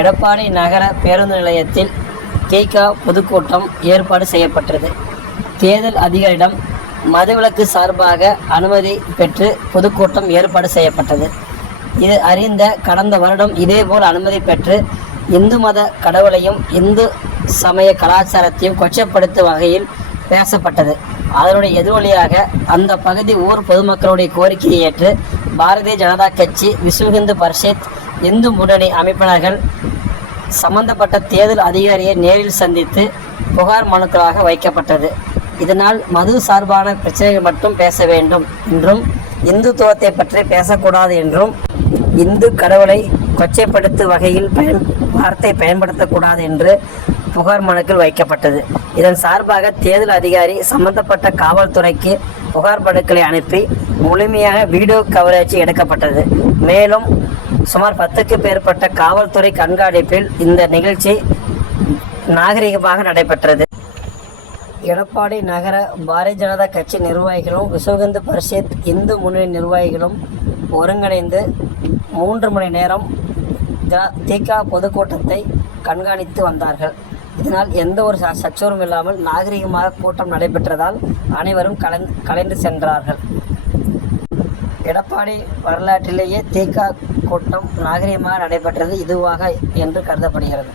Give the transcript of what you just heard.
எடப்பாடி நகர பேருந்து நிலையத்தில் திக பொதுக்கூட்டம் ஏற்பாடு செய்யப்பட்டது. தேர்தல் அதிகாரியிடம் மதுவிலக்கு சார்பாக அனுமதி பெற்று பொதுக்கூட்டம் ஏற்பாடு செய்யப்பட்டது. இது அறிந்த கடந்த வருடம் இதேபோல் அனுமதி பெற்று இந்து மத கடவுளையும் இந்து சமய கலாச்சாரத்தையும் கொச்சைப்படுத்தும் வகையில் பேசப்பட்டது. அதனுடைய எதிரொலியாக அந்த பகுதி ஊர் பொதுமக்களுடைய கோரிக்கையை ஏற்று பாரதிய ஜனதா கட்சி, விஸ்வ இந்து பரிஷத், இந்து முன்னணி அமைப்பினர்கள் சம்பந்தப்பட்ட தேர்தல் அதிகாரியை நேரில் சந்தித்து புகார் மனுக்களாக வைக்கப்பட்டது. இதனால் மது சார்பான பிரச்சனைகள் மட்டும் பேச வேண்டும் என்றும், இந்துத்துவத்தை பற்றி பேசக்கூடாது என்றும், இந்து கடவுளை கொச்சைப்படுத்தும் வகையில் வார்த்தை பயன்படுத்தக்கூடாது என்று புகார் மனுக்கள் வைக்கப்பட்டது. இதன் சார்பாக தேர்தல் அதிகாரி சம்பந்தப்பட்ட காவல்துறைக்கு புகார் மனுக்களை அனுப்பி முழுமையாக வீடியோ கவரேஜ் எடுக்கப்பட்டது. மேலும் சுமார் 10க்கு மேற்பட்ட காவல்துறை கண்காணிப்பில் இந்த நிகழ்ச்சி நாகரிகமாக நடைபெற்றது. எடப்பாடி நகர பாரதிய ஜனதா கட்சி நிர்வாகிகளும் விஸ்வ இந்து பரிஷத், இந்து முன்னணி நிர்வாகிகளும் ஒருங்கிணைந்து 3 மணி நேரம் திக பொதுக்கூட்டத்தை கண்காணித்து வந்தார்கள். இதனால் எந்த ஒரு சச்சரவும் இல்லாமல் நாகரிகமாக கூட்டம் நடைபெற்றதால் அனைவரும் கலைந்து சென்றார்கள். எடப்பாடி வரலாற்றிலேயே திக கூட்டம் நாகரிகமாக நடைபெற்றது இதுவாக என்று கருதப்படுகிறது.